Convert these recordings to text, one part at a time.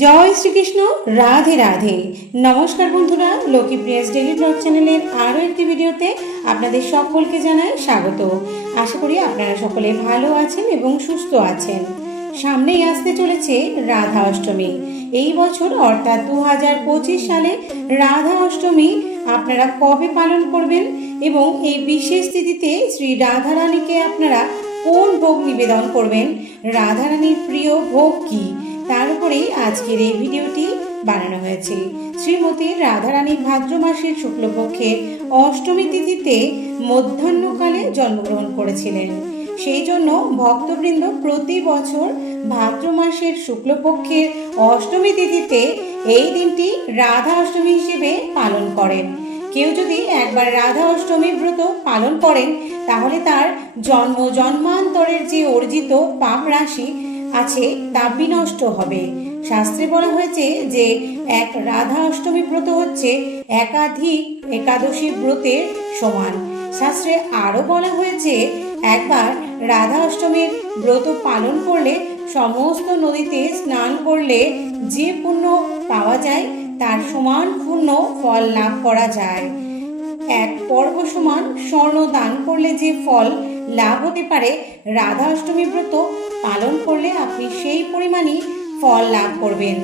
জয় শ্রীকৃষ্ণ, রাধে রাধে। নমস্কার বন্ধুরা Lakshmi Prius daily blog চ্যানেলের আরও একটি ভিডিওতে আপনাদের সকলকে জানাই স্বাগত। আশা করি আপনারা সকলে ভালো আছেন এবং সুস্থ আছেন। সামনেই আসতে চলেছে রাধা অষ্টমী। এই বছর অর্থাৎ দু হাজার পঁচিশ সালে রাধা অষ্টমী আপনারা কবে পালন করবেন এবং এই বিশেষ তিথিতে শ্রী রাধারানীকে আপনারা কোন ভোগ নিবেদন করবেন? রাধারানীর প্রিয় ভোগ কী? তার উপরেই আজকের এই ভিডিওটি বানানো হয়েছে। শ্রীমতী রাধারানী ভাদ্র মাসের শুক্লপক্ষের অষ্টমী তিথিতে মধ্যাহ্নকালে জন্মগ্রহণ করেছিলেন। সেই জন্য ভক্তবৃন্দ প্রতি বছর ভাদ্র মাসের শুক্লপক্ষের অষ্টমী তিথিতে এই দিনটি রাধা অষ্টমী হিসেবে পালন করেন। কেউ যদি একবার রাধা অষ্টমী ব্রত পালন করেন, তাহলে তার জন্ম জন্মান্তরের যে অর্জিত পাপ রাশি আছে, তা বিনষ্ট হবে। শাস্ত্রে বলা হয়েছে যে, এক রাধা অষ্টমী ব্রত হচ্ছে একাধিক একাদশী ব্রতের সমান। শাস্ত্রে আরও বলা হয়েছে, একবার রাধা অষ্টমীর ব্রত পালন করলে সমস্ত নদীতে স্নান করলে যে পুণ্য পাওয়া যায়, তার সমান পুণ্য ফল লাভ করা যায়। এক পর্ব সমান স্বর্ণ দান করলে যে ফল লাভ হতে পারে। রাধা অষ্টমী ব্রত পালন করলে আপনি সেই পরিমাণই ফল লাভ করবেন।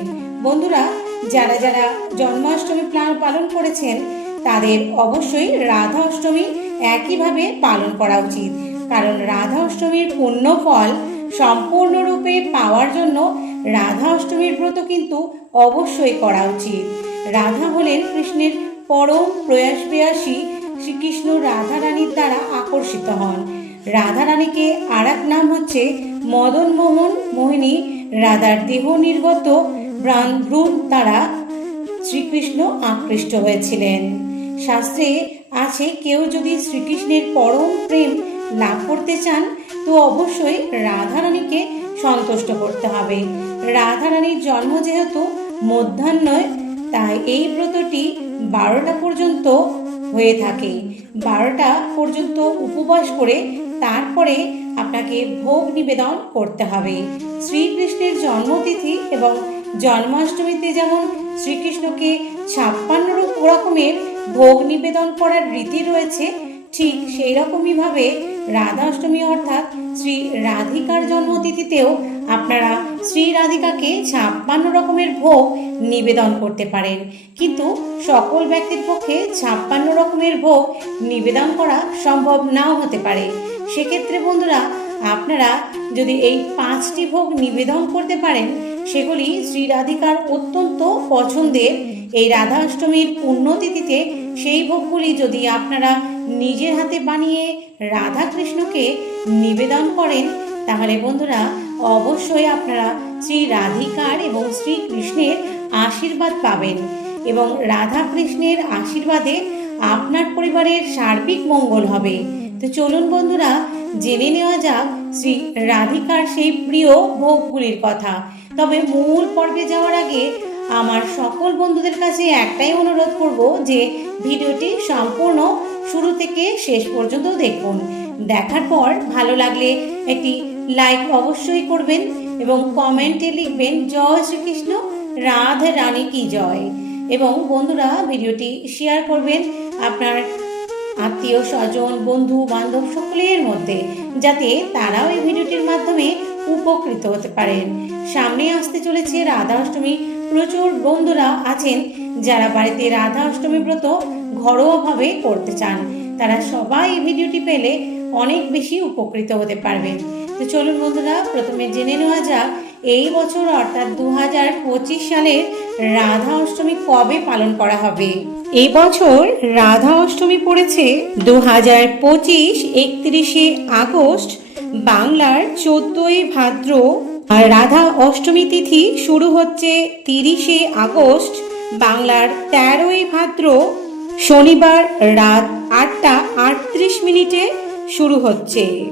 বন্ধুরা, যারা যারা জন্মাষ্টমী প্লান পালন করেছেন, তাদের অবশ্যই রাধা অষ্টমী একইভাবে পালন করা উচিত। কারণ রাধা অষ্টমীর পুণ্য ফল সম্পূর্ণরূপে পাওয়ার জন্য রাধা অষ্টমীর ব্রত কিন্তু অবশ্যই করা উচিত। রাধা হলেন কৃষ্ণের পরম প্রয়াস প্রয়াসী শ্রীকৃষ্ণ রাধা রানীর দ্বারা আকর্ষিত হন। রাধা রানীকে আর এক নাম হচ্ছে মদন মোহন। রাধার দেহ নির্গত ব্রাণ ভ্রূণ দ্বারা শ্রীকৃষ্ণ আকৃষ্ট হয়েছিলেন। শাস্ত্রে আছে, কেউ যদি শ্রীকৃষ্ণের পরম প্রেম লাভ করতে চান, তো অবশ্যই রাধারানীকে সন্তুষ্ট করতে হবে। রাধারানীর জন্ম যেহেতু মধ্যাহ্নয় তাই এই ব্রতটি বারোটা পর্যন্ত হয়ে থাকে। বারোটা পর্যন্ত উপবাস করে তারপরে আপনাকে ভোগ নিবেদন করতে হবে। শ্রীকৃষ্ণের জন্মতিথি এবং জন্মাষ্টমীতে যেমন শ্রীকৃষ্ণকে ছাপ্পান্ন রকমের ভোগ নিবেদন করার রীতি রয়েছে, ঠিক সেই রকমইভাবে রাধাষ্টমী অর্থাৎ শ্রী রাধিকার জন্মতিথিতেও আপনারা শ্রী রাধিকাকে ছাপ্পান্ন রকমের ভোগ নিবেদন করতে পারেন। কিন্তু সকল ব্যক্তির পক্ষে ছাপ্পান্ন রকমের ভোগ নিবেদন করা সম্ভব নাও হতে পারে। সেক্ষেত্রে বন্ধুরা, আপনারা যদি এই পাঁচটি ভোগ নিবেদন করতে পারেন, সেগুলি শ্রী রাধিকার অত্যন্ত পছন্দের। এই রাধা অষ্টমীর পুণ্যতিথিতে সেই ভোগগুলি যদি আপনারা নিজের হাতে বানিয়ে রাধা কৃষ্ণকে নিবেদন করেন, তাহলে বন্ধুরা, অবশ্যই আপনারা শ্রী রাধিকার এবং শ্রীকৃষ্ণের আশীর্বাদ পাবেন এবং রাধা কৃষ্ণের আশীর্বাদে আপনার পরিবারের সার্বিক মঙ্গল হবে। তো চলুন বন্ধুরা, জেনে নেওয়া যাক শ্রী রাধিকার সেই প্রিয় ভোগগুলির কথা। তবে মূল পর্বে যাওয়ার আগে আমার সকল বন্ধুদের কাছে একটাই অনুরোধ করব যে ভিডিওটি সম্পূর্ণ শুরু থেকে শেষ পর্যন্ত দেখুন। দেখার পর ভালো লাগলে একটি লাইক অবশ্যই করবেন এবং কমেন্টে লিখবেন, জয় শ্রীকৃষ্ণ, রাধে রানী কি জয়। এবং বন্ধুরা, ভিডিওটি শেয়ার করবেন। আপনার আত্মীয় স্বজন, বন্ধু, বান্ধব সকলের মধ্যে, যাতে তারাও এই ভিডিওটির মাধ্যমে উপকৃত হতে পারেন। সামনে আসতে চলেছে রাধা অষ্টমী। প্রচুর বন্ধুরা আছেন যারা বাড়িতে রাধা অষ্টমী ব্রত ঘরোয়াভাবে করতে চান। তারা সবাই এই ভিডিওটি পেলে অনেক বেশি উপকৃত হতে পারবেন। তো চলুন বন্ধুরা, প্রথমে জেনে নেওয়া যাক এই বছর অর্থাৎ দু হাজার পঁচিশ সালের রাধা অষ্টমী কবে পালন করা হবে? এই বছর রাধা অষ্টমী পড়েছে দু হাজার পঁচিশ একত্রিশে আগস্ট, বাংলার চোদ্দই ভাদ্র। আর রাধা অষ্টমী তিথি শুরু হচ্ছে তিরিশে আগস্ট, বাংলার তেরোই ভাদ্র। শনিবার রাত আটটা আটত্রিশ মিনিটে শুরু হচ্ছে।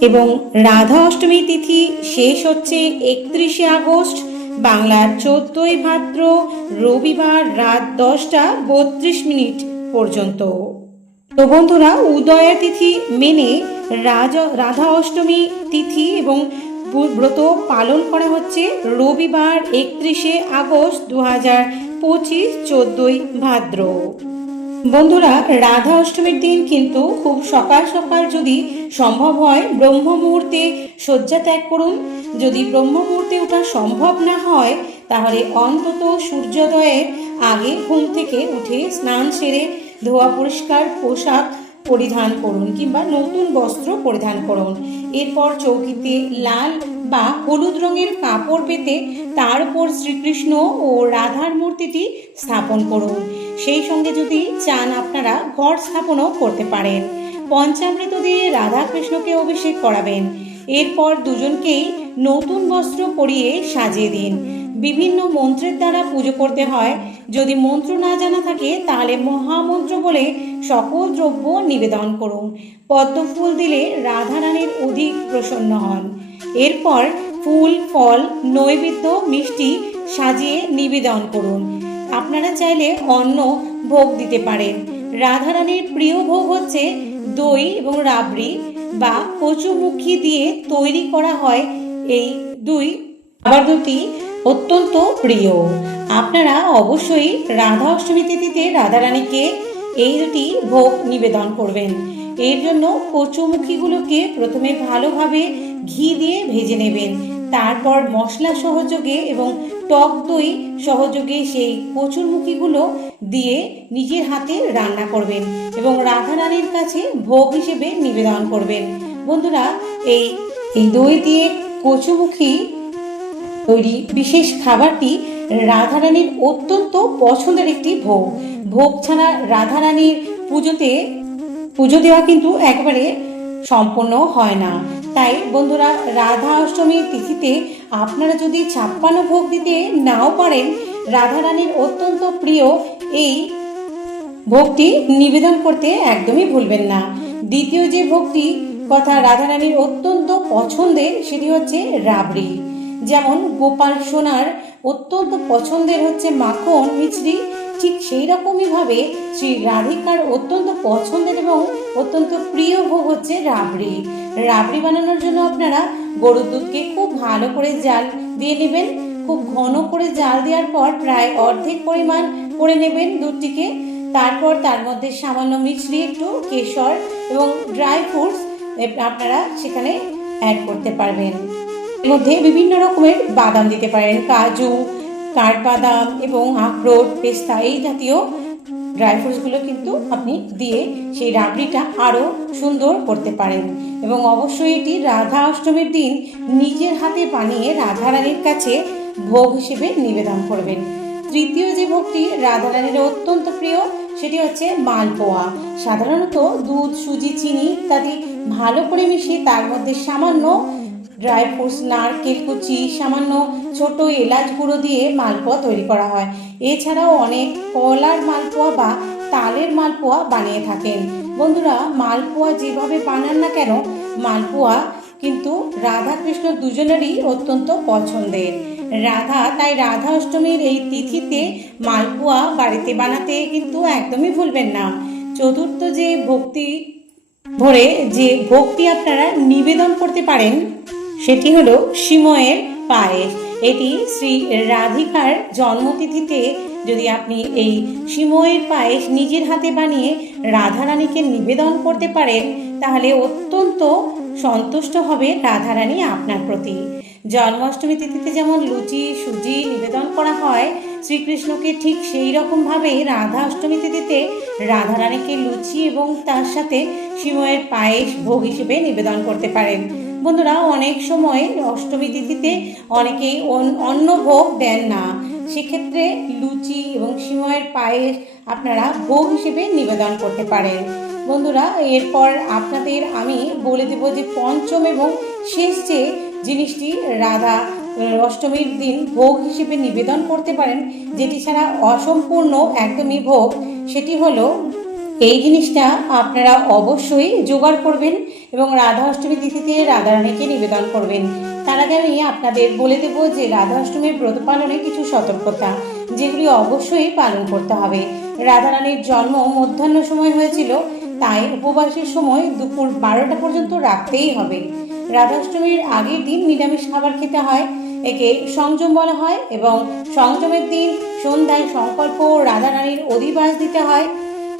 এবং রাধা অষ্টমী তিথি শেষ হচ্ছে একত্রিশে আগস্ট। বাংলার চোদ্দই ভাদ্র রবিবার রাত দশটা বত্রিশ মিনিট পর্যন্ত। তো বন্ধুরা উদয়া তিথি মেনে রাজা, রাধা অষ্টমী তিথি এবং ব্রত পালন করা হচ্ছে রবিবার একত্রিশে আগস্ট দু হাজার পঁচিশ চোদ্দই ভাদ্র। বন্ধুরা, রাধা অষ্টমীর দিন কিন্তু খুব সকাল সকাল যদি সম্ভব হয় ব্রহ্ম মুহূর্তে শয্যা ত্যাগ করুন। যদি ব্রহ্ম মুহূর্তে ওঠা সম্ভব না হয়, তাহলে অন্তত সূর্যোদয়ের আগে ঘুম থেকে উঠে স্নান সেরে ধোয়া পরিষ্কার পোশাক পরিধান করুন কিংবা নতুন বস্ত্র পরিধান করুন। এরপর চৌকিতে লাল বা হলুদ রঙের কাপড় পেতে তার উপর শ্রীকৃষ্ণ ও রাধার মূর্তিটি স্থাপন করুন। সেই সঙ্গে যদি চান আপনারা ঘর স্থাপনও করতে পারেন। পঞ্চামৃত দিয়ে রাধা কৃষ্ণকে অভিষেক করাবেন। এরপর দুজনকেই নতুন বস্ত্র পরিয়ে সাজিয়ে দিন। বিভিন্ন মন্ত্রের দ্বারা পুজো করতে হয়। যদি মন্ত্র না জানা থাকে, তাহলে মহামন্ত্র বলে সকল দ্রব্য নিবেদন করুন। পদ্ম ফুল দিলে রাধারানীর অধিক প্রসন্ন হন। এরপর ফুল, ফল, নৈবেদ্য, মিষ্টি সাজিয়ে নিবেদন করুন। আপনারা চাইলে অন্ন ভোগ দিতে পারেন। রাধারানীর প্রিয় ভোগ হচ্ছে দই এবং রাবড়ি বা কচুমুখী দিয়ে তৈরি করা হয় এই দুই খাবার দুটি অত্যন্ত প্রিয়। আপনারা অবশ্যই রাধা অষ্টমী তিথিতে রাধারানীকে এই দুটি ভোগ নিবেদন করবেন। এর জন্য কচুমুখীগুলোকে প্রথমে ভালোভাবে ঘি দিয়ে ভেজে নেবেন। তারপর মশলা সহযোগে এবং টক দই সহযোগে সেই কচুরমুখীগুলো দিয়ে নিজের হাতে রান্না করবেন এবং রাধারানীর কাছে ভোগ হিসেবে নিবেদন করবেন। বন্ধুরা এই এই দই দিয়ে কচুমুখী তৈরি বিশেষ খাবারটি রাধারানীর অত্যন্ত পছন্দের একটি ভোগ। ভোগ ছাড়া রাধারানীর পুজোতে, পুজো দেওয়া কিন্তু একবারে সম্পূর্ণ হয় না। তাই বন্ধুরা, রাধা অষ্টমীর তিথিতে আপনারা যদি ছাপ্পান্ন ভোগ দিতে নাও পারেন, রাধারানীর অত্যন্ত প্রিয় এই ভোগটি নিবেদন করতে একদমই ভুলবেন না। দ্বিতীয় যে ভোগটি কথা রাধারানীর অত্যন্ত পছন্দের, সেটি হচ্ছে রাবড়ি। যেমন গোপাল সোনার অত্যন্ত পছন্দের হচ্ছে মাখন মিছরি, ঠিক সেই রকমই ভাবে শ্রী রাধিকার অত্যন্ত পছন্দের এবং অত্যন্ত প্রিয় ভোগ হচ্ছে রাবড়ি। রাবড়ি বানানোর জন্য আপনারা গরুর দুধকে খুব ভালো করে জাল দিয়ে নেবেন। খুব ঘন করে জাল দেওয়ার পর প্রায় অর্ধেক পরিমাণ করে নেবেন দুধটিকে। তারপর তার মধ্যে সামান্য মিছরি, একটু কেশর এবং ড্রাই ফ্রুটস আপনারা সেখানে অ্যাড করতে পারবেন। মধ্যে বিভিন্ন রকমের বাদাম দিতে পারেন। কাজু, কাঠবাদাম এবং আখরোট, পেস্তা এই জাতীয় ড্রাই ফ্রুটসগুলো কিন্তু আপনি দিয়ে সেই রাবড়িটা আরও সুন্দর করতে পারেন। এবং অবশ্যই এটি রাধা অষ্টমীর দিন নিজের হাতে বানিয়ে রাধারানীর কাছে ভোগ হিসেবে নিবেদন করবেন। তৃতীয় যে ভোগটি রাধারানীর অত্যন্ত প্রিয়, সেটি হচ্ছে মালপোয়া। সাধারণত দুধ, সুজি, চিনি ইত্যাদি ভালো করে মিশিয়ে তার মধ্যে সামান্য ড্রাই ফ্রুটস, নারকেল, কুচি, সামান্য ছোট এলাচ গুঁড়ো দিয়ে মালপোয়া তৈরি করা হয়। এছাড়াও অনেক কলার মালপোয়া বা তালের মালপোয়া বানিয়ে থাকেন। বন্ধুরা, মালপোয়া যেভাবে বানান না কেন, মালপোয়া কিন্তু রাধা কৃষ্ণ দুজনেরই অত্যন্ত পছন্দের। রাধা, তাই রাধা অষ্টমীর এই তিথিতে মালপোয়া বাড়িতে বানাতে কিন্তু একদমই ভুলবেন না। চতুর্থ যে ভক্তি ভরে যে ভক্তি আপনারা নিবেদন করতে পারেন সেটি হলো সিময়ের পায়েস এটি শ্রী রাধিকার জন্মতিথিতে যদি আপনি এই সিময়ের পায়েস নিজের হাতে বানিয়ে রাধারানীকে নিবেদন করতে পারেন, তাহলে অত্যন্ত সন্তুষ্ট হবে রাধারানী আপনার প্রতি। জন্মাষ্টমী তিথিতে যেমন লুচি, সুজি নিবেদন করা হয়, শ্রীকৃষ্ণকে ঠিক সেই রকমভাবে রাধা অষ্টমী তিথিতে রাধারানীকে লুচি এবং তার সাথে সিময়ের পায়েস ভোগ হিসেবে নিবেদন করতে পারেন। বন্ধুরা, অনেক সময় অষ্টমী তিথিতে অনেকেই অন- অন্ন ভোগ দেন না। সেক্ষেত্রে লুচি এবং সিময়ের পায়েস আপনারা ভোগ হিসেবে নিবেদন করতে পারেন। বন্ধুরা, এরপর আপনাদের আমি বলে দেব যে পঞ্চম এবং শেষ যে জিনিসটি রাধা, অষ্টমীর দিন ভোগ হিসেবে নিবেদন করতে পারেন, যেটি ছাড়া অসম্পূর্ণ একদমই ভোগ, সেটি হলো এই জিনিসটা আপনারা অবশ্যই জোগাড় করবেন। এবং রাধা অষ্টমী তিথিতে রাধারানীকে নিবেদন করবেন। তার আগে আমি আপনাদের বলে দেব যে রাধা অষ্টমীর ব্রত পালনে কিছু সতর্কতা, যেগুলি অবশ্যই পালন করতে হবে। রাধারানীর জন্ম মধ্যাহ্ন সময় হয়েছিল, তাই উপবাসের সময় দুপুর বারোটা পর্যন্ত রাখতেই হবে। রাধাষ্টমীর আগের দিন নিরামিষ খাবার খেতে হয়, একে সংযম বলা হয় এবং সংযমের দিন সন্ধ্যায় সংকল্প রাধারানীর অধিবাস দিতে হয়।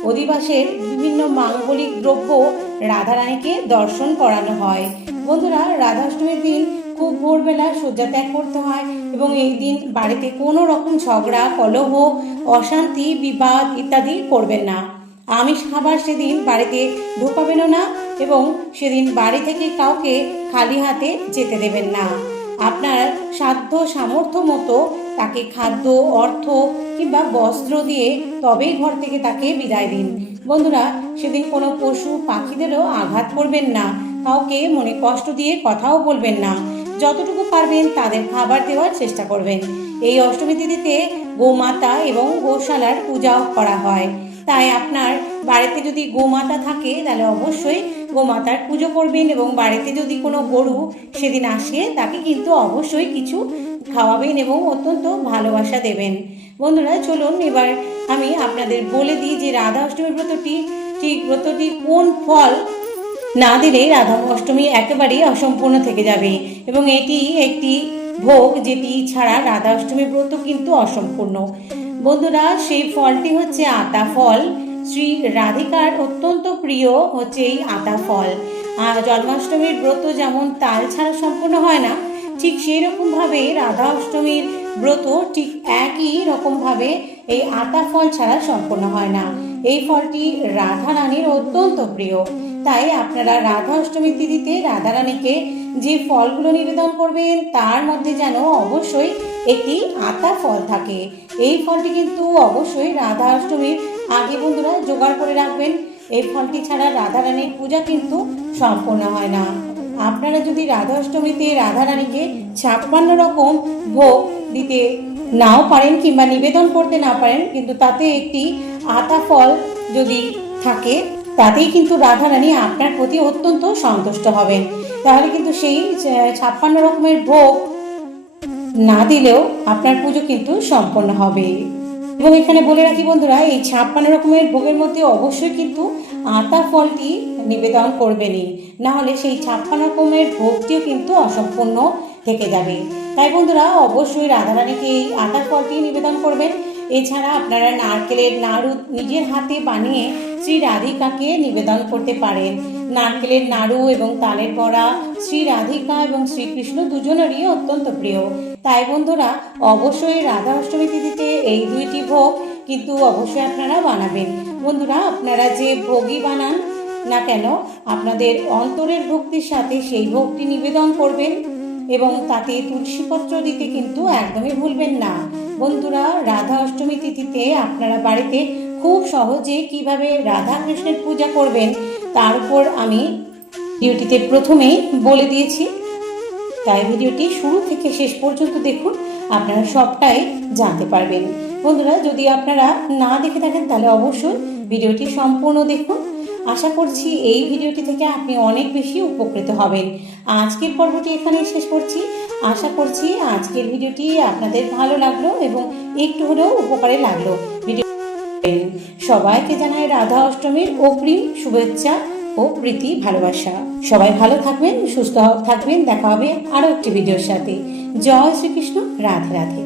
অধিবাসের বিভিন্ন মাঙ্গলিক দ্রব্য রাধারানীকে দর্শন করানো হয়। বন্ধুরা, রাধাষ্টমীর দিন খুব ভোরবেলা শয্যা ত্যাগ করতে হয় এবং এই দিন বাড়িতে কোনো রকম ঝগড়া, কলহ, অশান্তি, বিবাদ ইত্যাদি করবেন না। আমিষ খাবার সেদিন বাড়িতে ঢোকাবেনও না এবং সেদিন বাড়ি থেকে কাউকে খালি হাতে যেতে দেবেন না। আপনার সাধ্য সামর্থ্য মতো তাকে খাদ্য, অর্থ কিংবা বস্ত্র দিয়ে তবেই ঘর থেকে তাকে বিদায় দিন। বন্ধুরা, সেদিন কোনো পশু পাখিদেরও আঘাত করবেন না। কাউকে মনে কষ্ট দিয়ে কথাও বলবেন না। যতটুকু পারবেন তাদের খাবার দেওয়ার চেষ্টা করবেন। এই অষ্টমী তিথিতে গোমাতা এবং গোশালার পূজাও করা হয়। তাই আপনার বাড়িতে যদি গোমাতা থাকে, তাহলে অবশ্যই গোমাতার পুজো করবেন এবং বাড়িতে যদি কোনো গরু সেদিন আসে, তাকে কিন্তু অবশ্যই কিছু খাওয়াবেন এবং অত্যন্ত ভালোবাসা দেবেন। বন্ধুরা, চলুন এবার আমি আপনাদের বলে দিই যে রাধা অষ্টমীর ব্রতটি, ঠিক ব্রতটি কোন ফল না দিলে রাধা অষ্টমী একেবারেই অসম্পূর্ণ থেকে যাবে। এবং এটি একটি ভোগ যেটি ছাড়া রাধা অষ্টমী ব্রত কিন্তু অসম্পূর্ণ। বন্ধুরা, সেই ফলটি হচ্ছে আতা ফল। শ্রী রাধিকার অত্যন্ত প্রিয় হচ্ছে এই আতা ফল। আর জন্মাষ্টমীর ব্রত যেমন তাল ছাড়া সম্পূর্ণ হয় না ঠিক সেই রকমভাবে রাধা অষ্টমীর ব্রত ঠিক একই রকমভাবে এই আতা ফল ছাড়া সম্পন্ন হয় না। এই ফলটি রাধা রানীর অত্যন্ত প্রিয়। তাই আপনারা রাধা অষ্টমীর তিথিতে রাধা রানীকে যে ফলগুলো নিবেদন করবেন, তার মধ্যে যেন অবশ্যই একটি আতা ফল থাকে। এই ফলটি কিন্তু অবশ্যই রাধা অষ্টমীর আগে বন্ধুরা জোগাড় করে রাখবেন। এই ফলটি ছাড়া রাধা রানীর পূজা কিন্তু সম্পন্ন হয় না। আপনারা যদি রাধা অষ্টমীতে রাধা রানীকে ছাপ্পান্ন রকম ভোগ দিতে নাও পারেন কিংবা নিবেদন করতে না পারেন, কিন্তু তাতে একটি আতা ফল যদি থাকে, তাতেই কিন্তু রাধা রানী আপনার প্রতি অত্যন্ত সন্তুষ্ট হবেন। তাহলে কিন্তু সেই ছাপ্পান্ন রকমের ভোগ না দিলেও আপনার পুজো কিন্তু সম্পন্ন হবে। এবং এখানে বলে রাখি বন্ধুরা, এই ছাপ্পান্ন রকমের ভোগের মধ্যে অবশ্যই কিন্তু আতা ফলটি নিবেদন করবেনই। না হলে সেই ছাপ্পান্ন রকমের ভোগটিও কিন্তু অসম্পূর্ণ থেকে যাবে। তাই বন্ধুরা, অবশ্যই রাধারানীকে এই আতার ফলটি নিবেদন করবেন। এছাড়া আপনারা নারকেলের নাড়ু নিজের হাতে বানিয়ে শ্রী রাধিকাকে নিবেদন করতে পারেন। নারকেলের নাড়ু এবং তালের বড়া, শ্রী রাধিকা এবং শ্রীকৃষ্ণ দুজনেরই অত্যন্ত প্রিয়। তাই বন্ধুরা, অবশ্যই রাধা অষ্টমী তিথিতে এই দুইটি ভোগ কিন্তু অবশ্যই আপনারা বানাবেন। বন্ধুরা, আপনারা যে ভোগই বানান না কেন, আপনাদের অন্তরের ভক্তির সাথে সেই ভোগটি নিবেদন করবেন এবং তাতে তুলসীপত্র দিতে কিন্তু একদমই ভুলবেন না। বন্ধুরা, রাধা অষ্টমী তিথিতে আপনারা বাড়িতে খুব সহজে কীভাবে রাধা কৃষ্ণের পূজা করবেন, তার উপর আমি ভিডিওটিতে প্রথমেই বলে দিয়েছি। তাই ভিডিওটি শুরু থেকে শেষ পর্যন্ত দেখুন, আপনারা সবটাই জানতে পারবেন। বন্ধুরা, যদি আপনারা না দেখে থাকেন, তাহলে অবশ্যই ভিডিওটি সম্পূর্ণ দেখুন। আশা করছি এই ভিডিওটি থেকে আপনি অনেক বেশি উপকৃত হবেন। আজকের পর্বটি এখানে শেষ করছি। আশা করছি আজকের ভিডিওটি আপনাদের ভালো লাগল এবং একটু হলেও উপকারে লাগল। ভিডিও সবাইকে জানায় রাধা অষ্টমীর অগ্রিম শুভেচ্ছা ও প্রীতি ভালোবাসা। সবাই ভালো থাকবেন, সুস্থ থাকবেন। দেখা হবে আরও একটি ভিডিওর সাথে। জয় শ্রীকৃষ্ণ, রাধে রাধে।